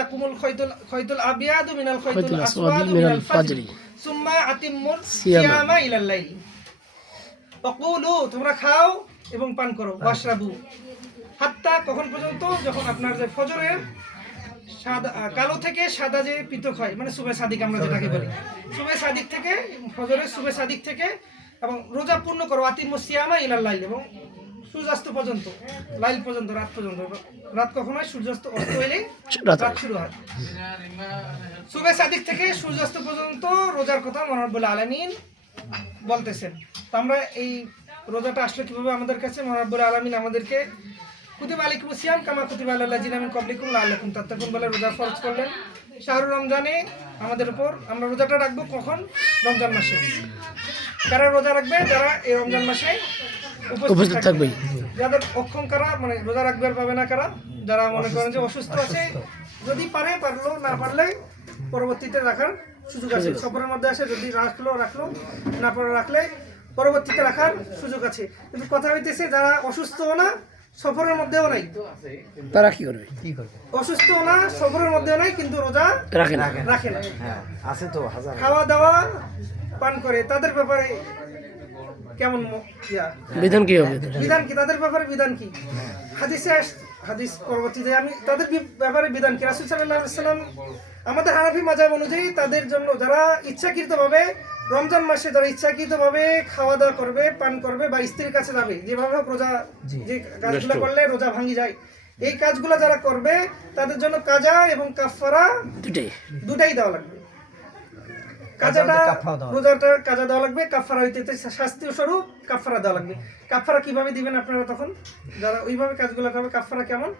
লাকুমুল খায়তুল আবিয়াদু মিনাল খায়তুল আসওয়াদি মিনাল ফাজরি সুম্মা আতিম্মুস সিয়ামা ইলাল লাইল। ওয়াকুলু, তোমরা খাও এবং পান করো, ওয়াশরাবু হাত্তা, কখন পর্যন্ত, যখন আপনার যে ফজরের সাদা কালো থেকে সাদা যে পৃথক হয়, মানে সুবে সাদিক আমরা যেটাকে বলি, সুবে সাদিক থেকে, ফজরের সুবে সাদিক থেকে, এবং রোজা পূর্ণ করো আতিম্মুস সিয়ামা ইলাল লাইল, এবং সূর্যাস্ত পর্যন্ত, লাইল পর্যন্ত, রাত পর্যন্ত। রাত কখন হয়? সূর্যাস্ত অস্ত হইলে রাত শুরু হয়। সুবে সাদিক থেকে সূর্যাস্ত পর্যন্ত রোজার কথা মহান রব্বুল আলামিন বলতেছেন। তো আমরা এই রোজাটা আসলে কিভাবে আমাদের কাছে মহান রব্বুল আলামিন আমাদেরকে কুতিবা আলাইকুমুস সিয়াম কামা কুতিবা আলাল লাযিনা মিন ক্বাবলিকুম লাআল্লাকুম তাত্তাকুন বলে রোজা ফরজ করলেন শাহরুর রমজানে আমাদের উপর। আমরা রোজাটা রাখবো কখন? রমজান মাসে। কারা রোজা রাখবে? যারা এই রমজান মাসে উপস্থিত থাকবে। যাদের অক্ষম কারা, মানে রোজা রাখবে আর পাবে না কারা? যারা মনে করেন যে অসুস্থ আছে, যদি পারে পারলো, না পারলে পরবর্তীতে রাখার সুযোগ আছে। সফরের মধ্যে আসে, যদি রাখলো, না পারে রাখলে পরবর্তীতে রাখার সুযোগ আছে। কিন্তু কথা হইতেছে যারা অসুস্থ না, সফরের মধ্যেও নাই, তারা কি করবে? অসুস্থ না, সফরের মধ্যেও নাই, কিন্তু রোজা রাখে না। আছে তো হাজার। খাওয়া দাওয়া পান করে, তাদের ব্যাপারে কেমন বিধান কি হবে? বিধান কি তাদের ব্যাপারে? বিধান কি? হাদিস পরবর্তীতে আমি তাদের ব্যাপারে বিধান কি? রাসূল সাল্লাল্লাহু আলাইহি ওয়াসাল্লাম আমাদের হানাফি মাযহাব অনুযায়ী তাদের জন্য যারা ইচ্ছাকৃতভাবে রমজান মাসে যারা ইচ্ছাকৃতভাবে খাওয়া দাওয়া করবে, পান করবে, বা স্ত্রীর কাছে যাবে, যেভাবে রোজা, যে কাজগুলো করলে রোজা ভাঙি যায়, এই কাজগুলো যারা করবে তাদের জন্য কাজা এবং কাফারা দুটাই দেওয়া লাগবে। কাজাটা, রোজাটা কাজা দেওয়া লাগবে, কাফারা হইতে শাস্তির স্বরূপ কাফারা দেওয়া লাগবে। কাফারা কিভাবে দিবেন আপনারা? তখন যারা ওইভাবে কাজগুলো করবে, কাফারা কেমন?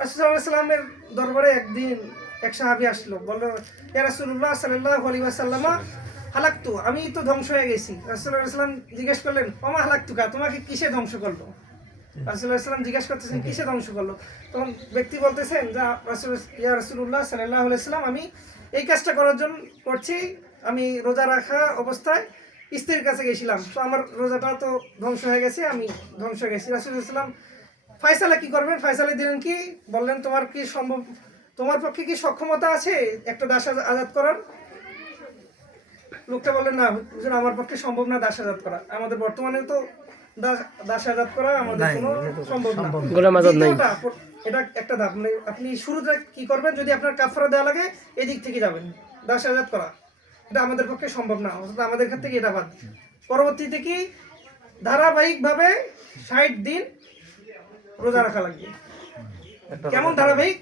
রাসূল সাল্লাল্লাহু আলাইহি ওয়াসাল্লামের দরবারে একদিন এক সাহাবী আসলো, বলল, ইয়া রাসূলুল্লাহ সাল্লাল্লাহু আলাইহি ওয়াসাল্লাম, হালাকতু, আমি তো ধ্বংস হয়ে গেছি। রাসূল সাল্লাল্লাহু আলাইহি ওয়াসাল্লাম জিজ্ঞেস করলেন, ওমা হালাকতুকা, তোমাকে কিসে ধ্বংস করলো? রাসূল সাল্লাল্লাহু আলাইহি ওয়াসাল্লাম জিজ্ঞেস করতেছেন কিসে ধ্বংস করলো? তখন ব্যক্তি বলতেছেন, যা ইয়া রাসূলুল্লাহ সাল্লাল্লাহু আলাইহি ওয়াসাল্লাম, আমি এই কাজটা করার জন্য করছি, আমি রোজা রাখা অবস্থায় স্ত্রীর কাছে গেছিলাম, তো আমার রোজাটা তো ধ্বংস হয়ে গেছে, আমি ধ্বংস হয়ে গেছি। রাসূল সাল্লাল্লাহু আলাইহি ওয়াসাল্লাম ফায়সালা কি করবেন? ফায়সালা দিলেন কি? বললেন, তোমার কি সম্ভব, তোমার পক্ষে কি সক্ষমতা আছে একটা দাস আজাদ করার? লোকটা বললেন, না হুজুর, আমার পক্ষে সম্ভব না দাস আজাদ করা। আমাদের বর্তমানে তো দাস আজাদ করা আমাদের কোনো সম্ভব না, গোলাম আজাদ নাই। এটা একটা ধাপ। মানে আপনি শুরুতে কি করবেন? যদি আপনার কাফারা দেওয়া লাগে, এদিক থেকে যাবেন, দাস আজাদ করা, এটা আমাদের পক্ষে সম্ভব না, অর্থাৎ আমাদের ক্ষেত্রে থেকে এটা বাদ। পরবর্তীতে কি ধারাবাহিকভাবে 60 দিন রোজা রাখা লাগবে। কেমন ধারাবাহিক?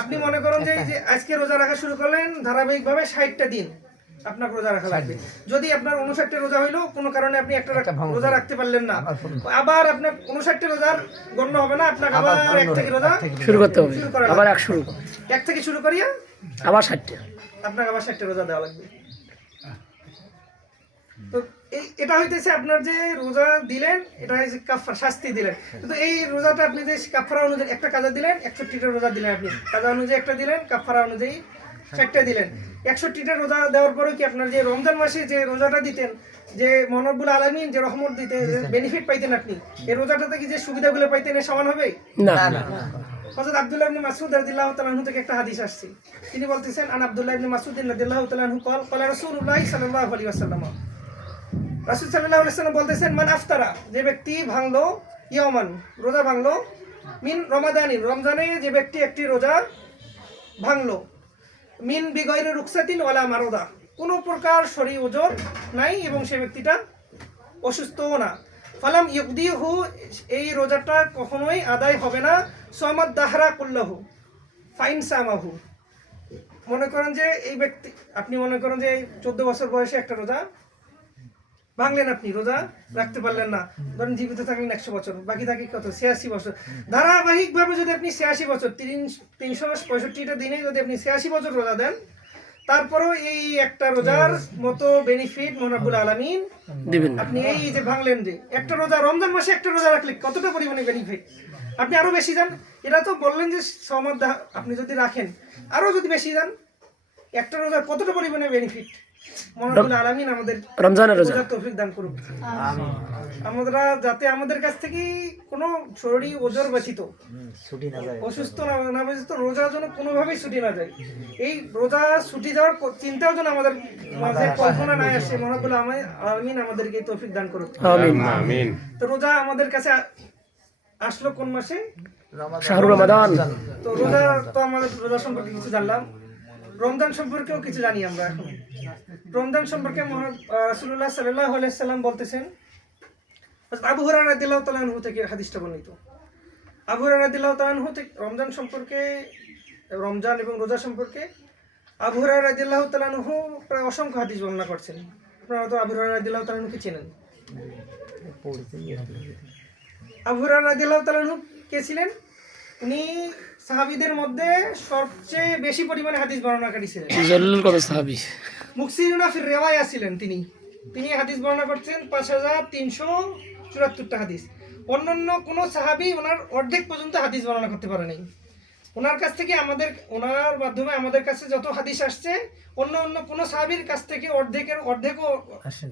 আপনি মনে করেন যে আজকে রোজা রাখা শুরু করলেন, ধারাবাহিকভাবে 60টা দিন আপনার রোজা রাখা লাগবে। যদি আপনার 59টা রোজা হইলো, কোনো কারণে আপনি একটা রোজা রাখতে পারলেন না, আবার আপনার 59টা রোজার গণ্য হবে না, আপনাকে আবার এক থেকে রোজা শুরু করতে হবে, আবার এক থেকে শুরু করিয়া আবার 60টা, আপনাকে আবার 60টা রোজা দেওয়া লাগবে। তো এটা হইতেছে আপনার যে রোজা দিলেন, এটা হচ্ছে কাফারা, শাস্তি দিলেন। কিন্তু এই রোজাটা আপনি যে কাফারা অনুযায়ী একটা কাজা দিলেন, 61টা রোজা দিলেন, আপনি কাজা অনুযায়ী একটা দিলেন, কাফারা অনুযায়ী 60টা দিলেন। 61টা রোজা দেওয়ার পরেও কি আপনার যে রমজান মাসে যে রোজাটা দিতেন, যে মহান রব্বুল আলামিন যে রহমত দিতেন, বেনিফিট পাইতেন, আপনি এই রোজাটাতে কি যে সুবিধাগুলো পাইতেন এর সমান হবে? না। হযরত আব্দুল্লাহ ইবনে মাসউদ রাদিয়াল্লাহু তাআলা আনহু থেকে একটা হাদিস আসছে, তিনি বলতেছেন, আন আব্দুল্লাহ ইবনে মাসউদ রাদিয়াল্লাহু তাআলা আনহু ক্বালা রাসূলুল্লাহ সাল্লাল্লাহু আলাইহি ওয়াসাল্লাম, রাসূল সাল্লাল্লাহু আলাইহি ওয়াসাল্লাম বলতেছেন, মান আফতারা, যে ব্যক্তি ভাঙলো, ইয়ামান, রোজা ভাঙলো, মিন রমাদানি, রমজানে যে ব্যক্তি একটি রোজা ভাঙলো, মিন বিগয়রি রুকসাতিন ওয়ালা মারদা, কোনো প্রকার শরীর ওজর নাই এবং সে ব্যক্তিটা অসুস্থও না, ফালাম ইউকদিহু, এই রোজাটা কখনোই আদায় হবে না, সামাদ দাহরা কুল্লাহু ফাইন সামাহু। মনে করেন যে এই ব্যক্তি, আপনি মনে করেন যে 14 বছর বয়সে একটা রোজা ভাঙলেন, আপনি রোজা রাখতে পারলেন না, ধরেন জীবিত থাকলেন 100 বছর, বাকি থাকে কত? 86 বছর। ধারাবাহিকভাবে যদি আপনি 86 বছর, 365টা দিনে যদি আপনি 86 বছর রোজা দেন, তারপরেও এই একটা রোজার মতো বেনিফিট মহান রব্বুল আলামিন দিবেন। আপনি এই যে ভাঙলেন, যে একটা রোজা, রমজান মাসে একটা রোজা রাখলে কতটা পরিমাণে বেনিফিট, আপনি আরো বেশি যান। এটা তো বললেন যে সমাদ, আপনি যদি রাখেন আরো যদি বেশি যান, একটা রোজার কতটা পরিমাণে বেনিফিট, মহান আলামিন আমাদের রমজানের রোজা রোজার তৌফিক দান করুক। আমরা যাতে আমাদের কাছ থেকে কোনো শরীর ওজর ব্যতীত ছুটি না যায় অসুস্থ না ব্যতীত রোজার জন্য কোনোভাবেই ছুটি না যায়। এই রোজা ছুটি যাওয়ার চিন্তাও যেন আমাদের মাঝে কল্পনা না আসে। মহান আলামিন আমাদেরকে এই তৌফিক দান করুক। আমিন। তো রোজা আমাদের কাছে আসলো কোন মাসে? শাহরুল রমাদান। তো রোজা, তো আমাদের রোজা সম্পর্কে কিছু জানলাম, রমজান সম্পর্কেও কিছু জানি আমরা এখন। রমজান সম্পর্কে রাসূলুল্লাহ সাল্লাল্লাহু আলাইহি সাল্লাম বলতেছেন, আবু হুরায়রা রাদিয়াল্লাহু তাআলা আনহু থেকে হাদিসটা বর্ণিত। আবু হুরায়রা রাদিয়াল্লাহু তাআলা আনহু থেকে রমজান সম্পর্কে, রমজান এবং রোজা সম্পর্কে আবু হুরায়রা রাদিয়াল্লাহু তাআলা আনহু প্রায় অসংখ্য হাদিস বর্ণনা করছেন। আপনারা তো আবু হুরায়রা রাদিয়াল্লাহু তাআলা আনহুকে চেনেন। আবু হুরায়রা রাদিয়াল্লাহু তাআলা আনহু কে ছিলেন? উনি সাহাবীদের মধ্যে সবচেয়ে বেশি পরিমাণে হাদিস বর্ণনাকারী ছিলেন। জলিলুল কদর সাহাবী, মুকসিরুনা ফির রিওয়ায়া ছিলেন তিনি হাদিস বর্ণনা করছেন 5374টা হাদিস। অন্যান্য কোনো সাহাবী ওনার অর্ধেক পর্যন্ত হাদিস বর্ণনা করতে পারে নাই। ওনার কাছ থেকে ওনার মাধ্যমে আমাদের কাছে যত হাদিস আসছে, অন্য কোনো সাহাবীর কাছ থেকে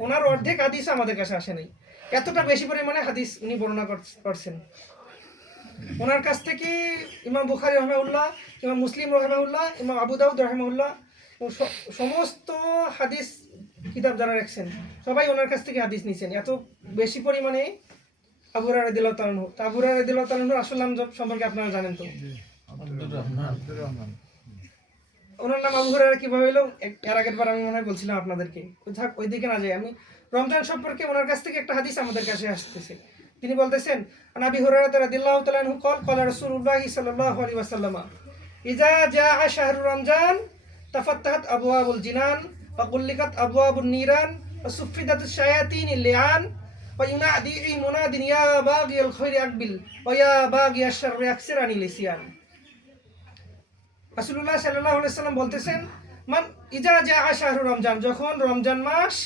ওনার অর্ধেক হাদিস আমাদের কাছে আসে নাই। এতটা বেশি পরিমাণে হাদিস উনি বর্ণনা করছেন। ওনার কাছ থেকে ইমাম বুখারী রাহিমাহুল্লাহ, ইমাম মুসলিম রাহিমাহুল্লাহ, ইমাম আবু দাউদ রাহিমাহুল্লাহ সমস্ত হাদিস কিতাব যারা রাখছেন সবাই ওনার কাছ থেকে হাদিস নিয়েছেন। এত বেশি পরিমাণে আবু হুরায়রা রাদিয়াল্লাহু তাআলা আনহু। আবু হুরায়রা রাদিয়াল্লাহু তাআলা আনহুর আসল নাম সম্পর্কে আপনারা জানেন তো? ওনার নাম আবু হুরায়রা কিভাবে হলো এর আগের বার আমি মনে হয় বলছিলাম আপনাদেরকে। ওই দিকে না যাই, আমি রমজান সম্পর্কে ওনার কাছ থেকে একটা হাদিস আমাদের কাছে আসতেছে। তিনি বলতেছেন, আবু হুরায়রা রাদিয়াল্লাহু তাআলা আনহু قال রাসূলুল্লাহ সাল্লাল্লাহু আলাইহি ওয়াসাল্লাম ইযা জাআ শাহরু রমজান তাফাত্তাহাত আবওয়াবুল জিনান ওয়া গুল্লিকাত আবওয়াবুন নিরান ওয়া সুফিদাতুশ শায়াতিন লিআন ওয়া ইউনাদি মুনাদিন ইয়া বাগিয়াল খায়রি আকবিল ওয়া ইয়া বাগিয়াশ শাররি আকসির আনিল ইসয়ান। রাসূলুল্লাহ সাল্লাল্লাহু আলাইহি ওয়াসাল্লাম বলতেছেন, মান ইযা জাআ শাহরু রমজান, যখন রমজান মাস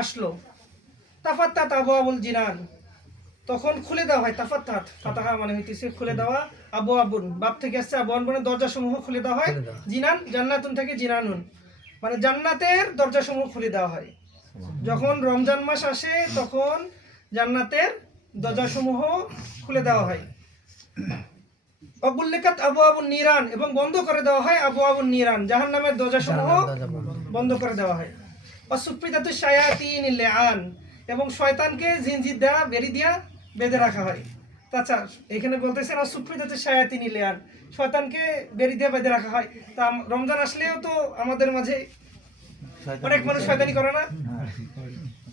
আসলো, তাফাত্তাহাত আবওয়াবুল জিনান, তখন খুলে দেওয়া হয়। তাফাত্তাহাত, ফাতাহা মানে হইতেছে খুলে দেওয়া, আবওয়াবুন বাব থেকে আসছে, আবওয়ান মানে দরজাসমূহ খুলে দেওয়া হয়, জিনান জান্নাতুন থেকে জিনানুন মানে জান্নাতের দরজাসমূহ খুলে দেওয়া হয়। যখন রমজান মাস আসে তখন জান্নাতের দরজাসমূহ খুলে দেওয়া হয়। অগুল্লিকাত আবওয়াবুন নিরান, এবং বন্ধ করে দেওয়া হয় আবওয়াবুন নিরান, জাহান্নামের দরজাসমূহ বন্ধ করে দেওয়া হয়। অসুফিদাতুশ শায়াতিন লিআন, এবং শয়তানকে জিনজির দ্বারা বেঁধে রাখা হয়। তাছাড়া এখানে বলতেছেন অসুফিদাতুশ শায়াতিন লিআন, শয়তানকে বেরি দিয়ে বেঁধে রাখা হয়। তা রমজান আসলেও তো আমাদের মাঝে অনেক মানুষ শয়তানি করে না?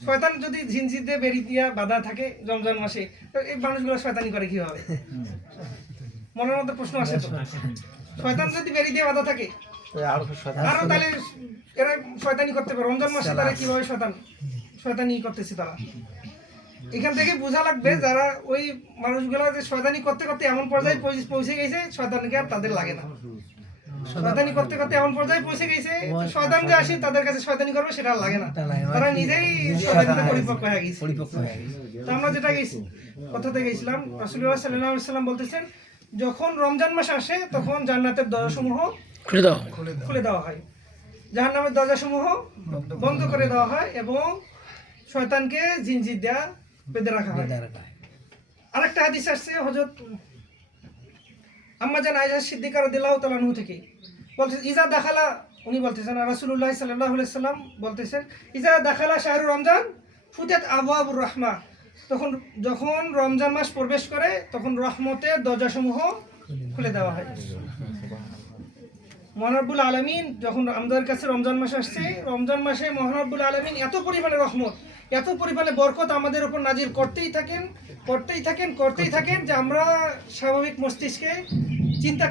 শয়তান যদি জিনজির দিয়ে বেরি দিয়া বাঁধা থাকে রমজান মাসে, তো এই মানুষগুলো শয়তানি করে কিভাবে? মনের মধ্যে প্রশ্ন আসে তো। শয়তান যদি বেরি দিয়ে বাঁধা থাকে আরো তাহলে এরা শয়তানি করতে পারে। রমজান মাসে তারা কিভাবে শয়তানি করতেছে তারা? এখান থেকে বোঝা লাগবে যারা ওই মানুষগুলো যে শয়তানি করতে করতে এমন পর্যায়ে পৌঁছে গেছে, শয়তানকে আর তাদের লাগে না। শয়তানি করতে করতে এমন পর্যায়ে পৌঁছে গেছে, শয়তান যে আসে তাদের কাছে শয়তানি করবে সেটা আর লাগে না, তারা নিজেই শয়তানিতে পরিপক্ক হয়ে গেছে। তো আমরা যেটা কথাতে গেছিলাম, রাসূলুল্লাহ সাল্লাল্লাহু আলাইহি ওয়াসাল্লাম বলতেছেন, যখন রমজান মাস আসে তখন জান্নাতের দরজাসমূহ খুলে দেওয়া হয়, জাহান্নামের দরজাসমূহ বন্ধ করে দেওয়া হয়, এবং শয়তানকে জিনজির দেয়া বেঁধে রাখা হয়। আরেকটা হাদিস আসছে হযরত আম্মা জান আয়েশা সিদ্দিকা রাদিয়াল্লাহু তাআলা আনহা থেকে, বলতেছেন ইজা দাখালা, উনি বলতেছেন রাসূলুল্লাহ সাল্লাল্লাহু আলাইহি সাল্লাম বলতেছেন, ইজা দাখালা শাহরু রমজান ফুতিহাত আবওয়াবুর রাহমা, যখন রমজান মাস প্রবেশ করে তখন রহমতের দরজাসমূহ খুলে দেওয়া হয়। মহান রব্বুল আলামিন যখন আমাদের কাছে রমজান মাস আসছে, রমজান মাসে মহান রব্বুল আলামিন এত পরিমাণে রহমত, এত পরিমাণে বরকত আমাদের উপর নাজিল করতেই থাকেন যে আমরা স্বাভাবিক মস্তিষ্কে চিন্তা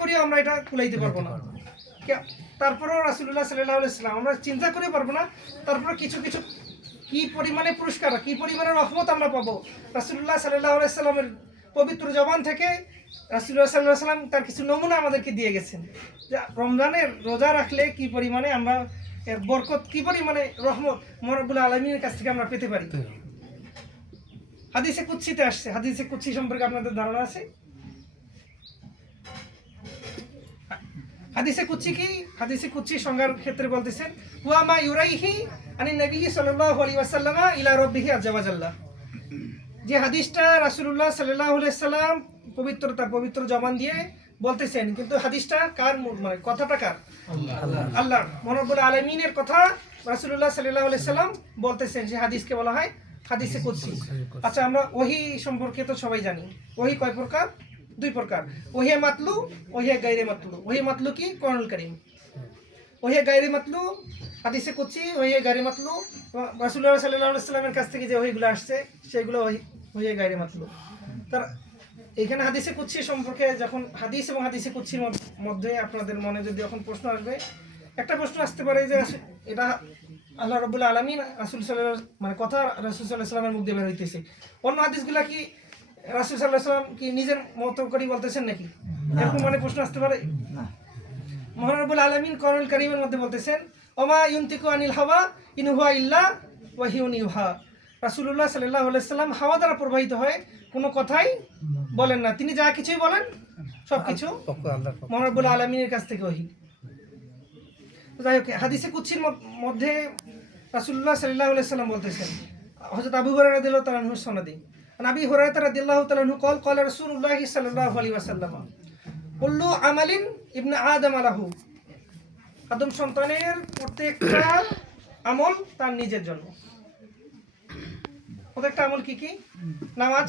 করিও আমরা এটা কুলাইতে পারবো না। তারপরেও রাসূলুল্লাহ সাল্লাল্লাহু আলাইহি ওয়াসাল্লাম আমরা চিন্তা করে পারবো না, তারপরে কিছু কি পরিমাণে পুরস্কার, কি পরিমাণে রহমত আমরা পাবো। রাসূলুল্লাহ সাল্লাল্লাহু আলাইহি ওয়াসাল্লামের পবিত্র জবান থেকে রাসূলুল্লাহ সাল্লাল্লাহু আলাইহি ওয়াসাল্লাম তার কিছু নমুনা আমাদেরকে দিয়ে গেছেন, যে রমজানের রোজা রাখলে কি পরিমাণে আমরা এর বরকত, কি পরিমাণে রহমত মহান রব্বুল আলামিনের কাছ থেকে আমরা পেতে পারি। হাদিসে কুদসিতে আসছে, হাদিসে কুদসি সম্পর্কে আপনাদের ধারণা আছে? হাদিসে কুদসি কি? হাদিসে কুদসি সংজ্ঞার ক্ষেত্রে বলতেছেন ওয়া মা ইউরাইহি আনিন নবী সাল্লাল্লাহু আলাইহি ওয়াসাল্লাম ইলা রাব্বিহি আযজা ওয়া জাল্লা। যে হাদিসটা রাসূলুল্লাহ সাল্লাল্লাহু আলাইহি সাল্লাম পবিত্র জবান দিয়ে বলতেছেন, কিন্তু হাদিসটা কার মানে কথাটা কার? আল্লাহ মহান রব্বুল আলামিনের কথা রাসূলুল্লাহ সাল্লাল্লাহু আলাইহি সাল্লাম বলতেছেন, যে হাদিসকে বলা হয় হাদিসে কুদসি। আচ্ছা, আমরা ওহী সম্পর্কে তো সবাই জানি। ওহী কয় প্রকার? 2 প্রকার। ওহী মাতলু, ওহী গায়রে মাতলু। ওহী মাতলু কি? কোরআনুল কারীম। ওহী গায়রে মাতলু হাদিসে কুদসি, ওহী গায়রে মাতলু রাসূলুল্লাহ সাল্লাল্লাহু আলাইহি সাল্লামের কাছ থেকে যে ওহীগুলো আসছে সেগুলো ওহী গায়রে মাতলু। তার এখানে হাদিসে কুদসি সম্পর্কে যখন হাদিস এবং হাদিসে কুদসির মধ্যে আপনাদের মনে যদি এখন প্রশ্ন আসবে, একটা প্রশ্ন আসতে পারে যে এটা আল্লাহ রাব্বুল আলামিন রাসূল সাল্লাল্লাহু মানে কথা রাসূল সাল্লাল্লাহু আলাইহি ওয়াসাল্লামের মুখ দিয়ে বের হইতেছে, অন্য হাদিসগুলা কি রাসূল সাল্লাল্লাহু আলাইহি ওয়াসাল্লাম কি নিজের মত করে বলতেছেন নাকি? এরকম মানে প্রশ্ন আসতে পারে। মহান রব্বুল আলামিন কোরআনুল কারীমের মধ্যে বলতেছেন ওমা ইউনতিকু আনিল হাওয়া ইন হুয়া ইল্লা ওয়াহিয়ুন ইউহা। রাসূলুল্লাহ সাল্লাল্লাহু আলাইহি ওয়াসাল্লাম হাওয়া দ্বারা প্রবাহিত হয়, কোনো কথাই বলেন না। তিনি যা কিছুই বলেন সবকিছু মহান রব্বুল আলামিনের কাছ থেকে ওহী। যাই হোক, হাদিসে কুদসির মধ্যে রাসূলুল্লাহ সাল্লাল্লাহু আলাইহি ওয়াসাল্লাম বলতেছেন, হযরত আবু হুরায়রা রাদিয়াল্লাহু তাআলা আনহু সনদে নবী হুরায়রা রাদিয়াল্লাহু তাআলা আনহু قال রাসূলুল্লাহ সাল্লাল্লাহু আলাইহি ওয়াসাল্লাম কুল্লু আমালিন ইবনে আদম লাহু। আদম সন্তানের প্রত্যেকটা আমল তার নিজের জন্য। প্রত্যেকটা আমল কি কি? নামাজ,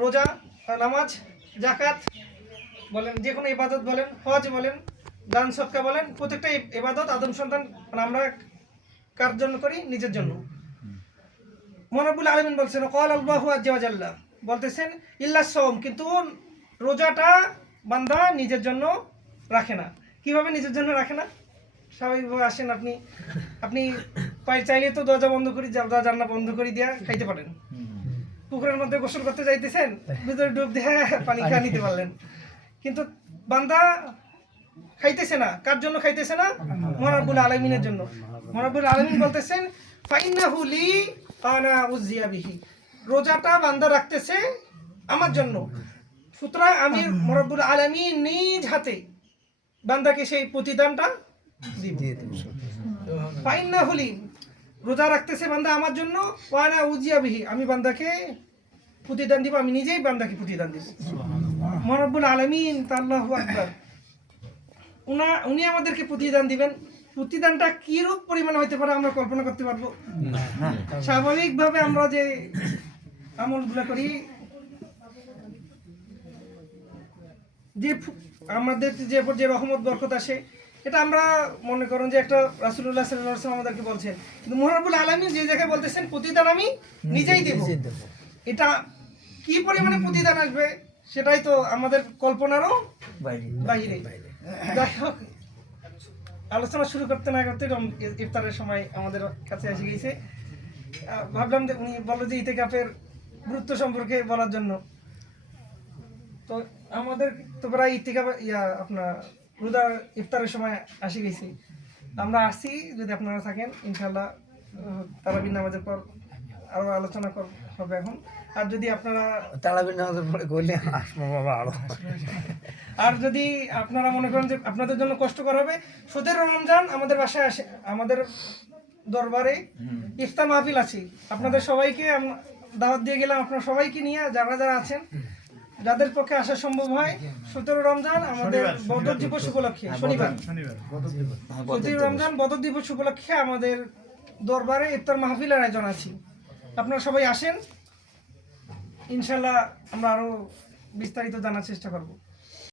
রোজা, নামাজ, যাকাত বলেন, যে কোনো ইবাদত বলেন, হজ বলেন, দান সদকা বলেন, প্রত্যেকটা ইবাদত আদম সন্তান মানে আমরা কার জন্য করি? নিজের জন্য। মহান রব্বুল আলামিন বলছেন ক্বাল আল্লাহু আযজা ওয়া জাল্লা, বলতেছেন ইল্লা সাওম, কিন্তু রোজাটা বান্দা নিজের জন্য রাখে না। কিভাবে নিজের জন্য রাখে না? স্বাভাবিকভাবে আসেন, আপনি চাইলে তো দরজা বন্ধ করে জানলা বন্ধ করে দিয়া খাইতে পারেন। পুকুরের মধ্যে গোসল করতে যাইতেছেন, ভিতরে ডুব দিয়ে পানি খেয়ে নিতে পারলেন, কিন্তু বান্দা খাইতেছে না। কার জন্য খাইতেছে না? মহান রব্বুল আলামিনের জন্য। মহান রব্বুল আলামিন বলতেছেন ফাইন্নাহু লি আনা উযিয়া বিহি, রোজাটা বান্দা রাখতেছে আমার জন্য, সুতরাং আমি মহান রব্বুল আলামিন নিজ হাতে বান্দাকে সেই প্রতিদানটা দিব। ফাইন্নাহু লি, রোজা রাখতেছে বান্দা আমার জন্য, ওয়া আনা উযিয়া বিহি, আমি বান্দাকে প্রতিদান দিব, আমি নিজেই বান্দাকে প্রতিদান দিব। মহান রব্বুল আলামিন আল্লাহু আকবার, উনি আমাদেরকে প্রতিদান দিবেন। প্রতিদানটা কিরূপ পরিমাণে হইতে পারে আমরা কল্পনা করতে পারবো? স্বাভাবিকভাবে আমরা যে আমলগুলো করি, যে আমাদের যে রহমত বরকত আসে, এটা আমরা মনে করেন যে একটা রাসূলুল্লাহ সাল্লাল্লাহু আলাইহি ওয়াসাল্লাম আমাদেরকে বলছেন, কিন্তু মহান রব্বুল আলামিন যে জায়গায় বলতেছেন প্রতিদান আমি নিজেই দেব, এটা কি পরিমাণে প্রতিদান আসবে সেটাই তো আমাদের কল্পনারও বাইরে। যাই হোক, আলোচনা শুরু করতে না করতে ইফতারের সময় আমাদের কাছে এসে গেছে। ভাবলাম যে উনি বললো যে ইতিকাফের গুরুত্ব সম্পর্কে বলার জন্য। তো আমাদের তো প্রায় ইতিকাফ আপনার রোজার ইফতারের সময় আসে গেছি। আমরা আসছি, যদি আপনারা থাকেন ইনশাআল্লাহ তারাবির নামাজের পর আরো আলোচনা হবে এখন। আর যদি আপনারা তারাবির নামাজের পরে কইলে আসবো বাবা আরো। আর যদি আপনারা মনে করেন যে আপনাদের জন্য কষ্টকর হবে, 17 রমজান আমাদের বাসায় আসে, আমাদের দরবারে ইফতার মাহফিল আছে। আপনাদের সবাইকে দাওয়াত দিয়ে গেলাম, আপনারা সবাইকে নিয়ে যারা আছেন, যাদের পক্ষে আসা সম্ভব হয়, 17 রমজান আমাদের বদর দিবস উপলক্ষে, শনিবার 17 রমজান বদর দিবস উপলক্ষে আমাদের দরবারে ইফতার মাহফিলের আয়োজন আছে। আপনারা সবাই আসেন, ইনশাল্লাহ আমরা আরো বিস্তারিত জানার চেষ্টা করব।